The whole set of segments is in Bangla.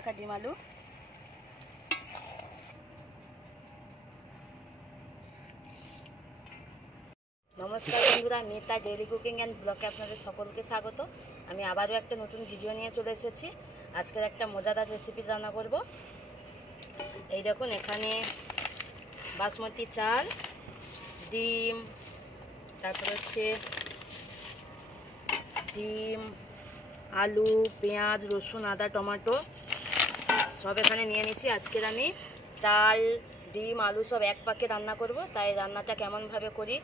রাখা ডিম আলু। নমস্কার বন্ধুরা, মিতা ডেইলি কুকিং অ্যান্ড ব্লগে আপনাদের সকলকে স্বাগত। আমি আবারও একটা নতুন ভিডিও নিয়ে চলে এসেছি। আজকের একটা মজাদার রেসিপি রান্না করব। এই দেখুন, এখানে বাসমতি চাল, ডিম, তারপর হচ্ছে ডিম, আলু, পেঁয়াজ, রসুন, আদা, টমেটো সব এখানে নিয়ে নিচ্ছি। আজকের আমি চাল, ডিম, আলু সব এক পাকে রান্না করব। তাই রান্নাটা কেমনভাবে করি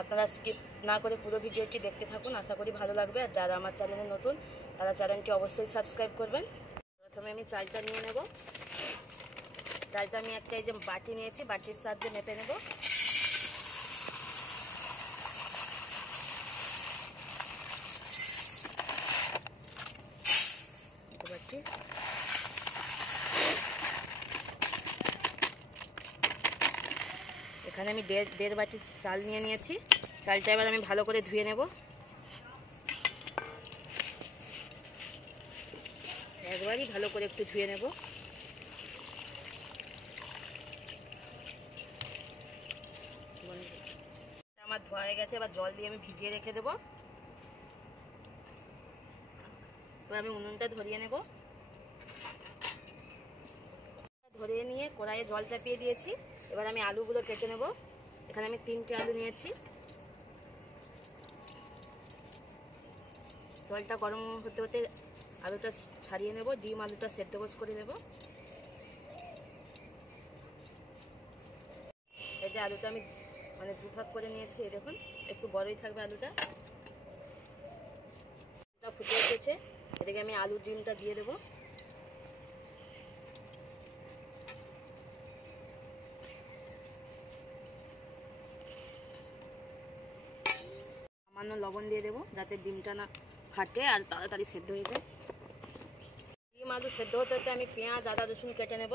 আপনারা স্কিপ না করে পুরো ভিডিওটি দেখতে থাকুন, আশা করি ভালো লাগবে। আর যারা আমার চ্যানেলে নতুন তারা চ্যানেলটি অবশ্যই সাবস্ক্রাইব করবেন। প্রথমে আমি চালটা নিয়ে নেব। চালটা আমি একটা এই যে বাটি নিয়েছি, বাটির সাহায্যে মেপে নেব। বাটি এখানে আমি দেড় বাটি চাল নিয়ে নিয়েছি। চালটা এবার আমি ভালো করে ধুয়ে নেব। একবারই ভালো করে একটু ধুয়ে নেব। আমার ধোয়া হয়ে গেছে, এবার জল দিয়ে আমি ভিজিয়ে রেখে দেবো। এবার আমি উনুনটা ধরিয়ে নেব। ধরিয়ে নিয়ে কড়াইয়ে জল চাপিয়ে দিয়েছি। এবার আমি আলুগুলো কেটে নেব। এখানে আমি 3টে আলু নিয়েছি। জলটা গরম হতে হতে আলুটা ছাড়িয়ে নেব। ডিম আলুটা সেদ্ধ করে নেব। এই যে আলুটা আমি দুভাগ করে নিয়েছি। এই দেখুন, একটু বড়ই থাকবে আলুটা। ফুটে উঠেছে, এদিকে আমি আলু ডিমটা দিয়ে দেবো। সামান্য লবণ দিয়ে দেবো যাতে ডিমটা না ফাটে আর তাড়াতাড়ি সেদ্ধ হয়ে যায়। ডিম আলু সেদ্ধ হতে হতে আমি পেঁয়াজ, আদা, রসুন কেটে নেব।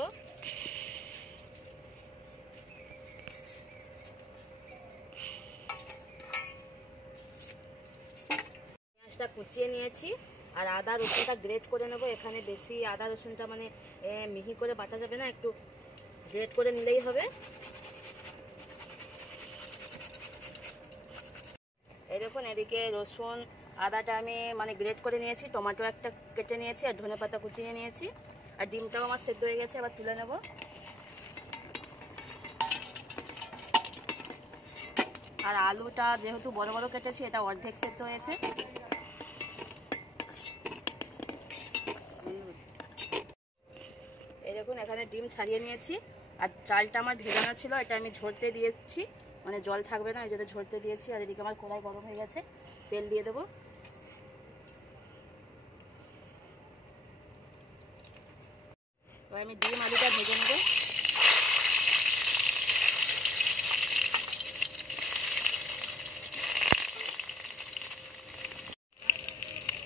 পেঁয়াজটা কুচিয়ে নিয়েছি আর আদা রসুনটা গ্রেট করে নেব। এখানে বেশি আদা রসুনটা মিহি করে বাটা যাবে না, একটু গ্রেট করে নিলেই হবে। এই দেখুন, এদিকে রসুন আদাটা আমি গ্রেট করে নিয়েছি। টমেটো একটা কেটে নিয়েছি আর ধনেপাতা কুচিয়ে নিয়েছি। আর ডিমটাও আমার সেদ্ধ হয়ে গেছে, এবার তুলে নেব। আর আলুটা যেহেতু বড় বড় কেটেছি, এটা অর্ধেক সেদ্ধ হয়েছে। এই দেখুন, এখানে ডিম ছাড়িয়ে নিয়েছি আর চালটা আমার ভেজানো ছিল, এটা আমি ঝরতে দিয়েছি, জল থাকবে না, এই জন্য ঝরতে দিয়েছি। আর এদিকে আমার কড়াই গরম হয়ে গেছে, তেল দিয়ে দেবো। এবার আমি ডিম আলুটা ভেজে নেব।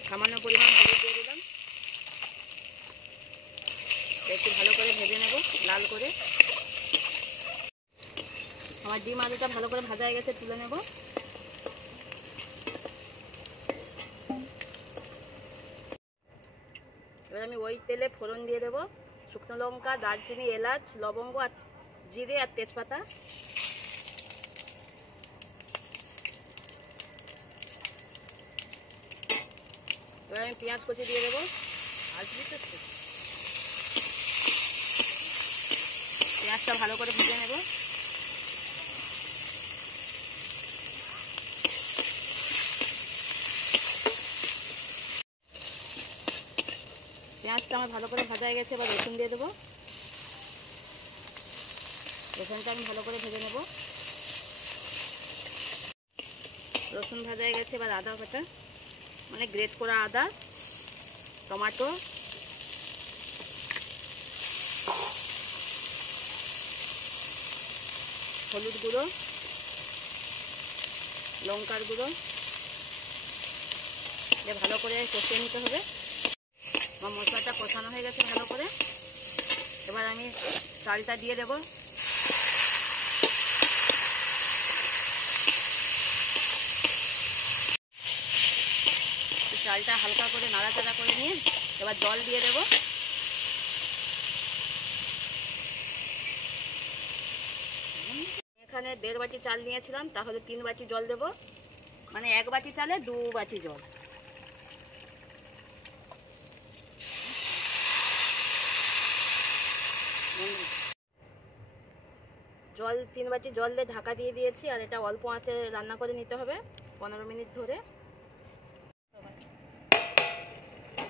সামান্য পরিমাণ হলুদ দিয়ে দিলাম। একটু ভালো করে ভেজে নেব, লাল করে। আমার ডিম আলুটা ভালো করে ভাজা হয়ে গেছে, তুলে নেব। এবার আমি ওই তেলে ফোড়ন দিয়ে দেবো। শুকনো লঙ্কা, দারচিনি, এলাচ, লবঙ্গ আর জিরে আর তেজপাতা। এবার আমি পেঁয়াজ কুচি দিয়ে দেবো। পেঁয়াজটা ভালো করে ভেজে নেব। পেঁয়াজটা আমার ভালো করে ভাজা হয়ে গেছে, এবার রসুন দিয়ে দেবো। রসুনটা আমি ভালো করে ভেজে নেব। রসুন ভাজা হয়ে গেছে, এবার আদা বাটা, গ্রেট করা আদা, টমেটো, হলুদ গুঁড়ো, লঙ্কার গুঁড়ো দিয়ে ভালো করে কষিয়ে নিতে হবে। আমার মশলাটা কষানো হয়ে গেছে ভালো করে। এবার আমি চালটা দিয়ে দেব। চালটা হালকা করে নাড়াচাড়া করে নিয়ে এবার জল দিয়ে দেব। এখানে 1.5 বাটি চাল নিয়েছিলাম, তাহলে 3 বাটি জল দেব, মানে 1 বাটি চালে 2 বাটি জল। জল 3 বাটি জল দিয়ে ঢাকা দিয়ে দিয়েছি, আর এটা অল্প আঁচে রান্না করে নিতে হবে 15 মিনিট ধরে।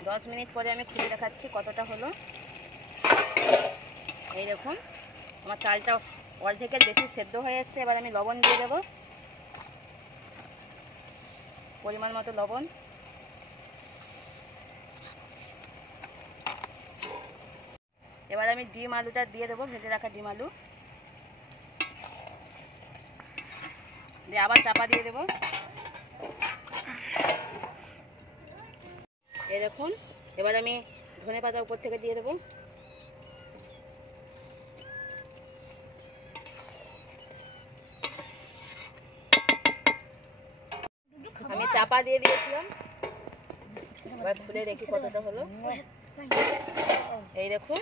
10 মিনিট পরে আমি খুলে দেখাচ্ছি কতটা হলো। এই দেখুন আমার চালটা অর্ধেকের বেশি সেদ্ধ হয়ে এসছে। এবার আমি লবণ দিয়ে দেবো, পরিমাণ মতো লবণ। এবার আমি ডিম আলুটা দিয়ে দেবো, ভেজে রাখা ডিম আলু দিয়ে আবার চাপা দিয়ে দেবো। এই দেখুন এবার আমি ধনেপাতা উপর থেকে দিয়ে দেবো। আমি চাপা দিয়ে দিয়েছিলাম, এবার খুলে দেখি কতটা হলো। এই দেখুন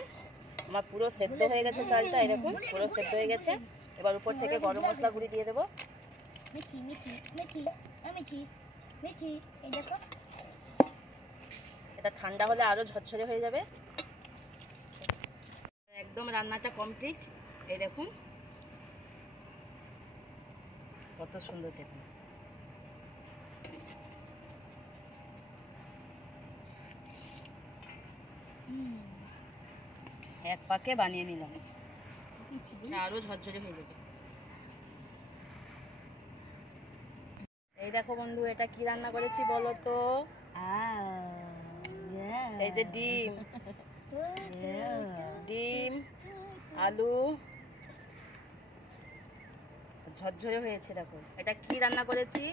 আমার পুরো সেদ্ধ হয়ে গেছে চালটা, এই দেখুন পুরো সেদ্ধ হয়ে গেছে। এবার উপর থেকে গরম মশলা গুঁড়ি দিয়ে দেবো। এটা ঠান্ডা হলে আরো ঝরঝরে হয়ে যাবে। একদম রান্নাটা কমপ্লিট। এই দেখুন কত সুন্দর দেখুন। এক পাকে বানিয়ে নিলাম, আরো ঝরঝরে হয়ে যাবে। এই দেখো বন্ধু, এটা কি রান্না করেছি বলো তো? এই যে ডিম, ডিম আলু ঝরঝরে হয়েছে। দেখো এটা কি রান্না করেছি,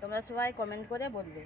তোমরা সবাই কমেন্ট করে বলবে।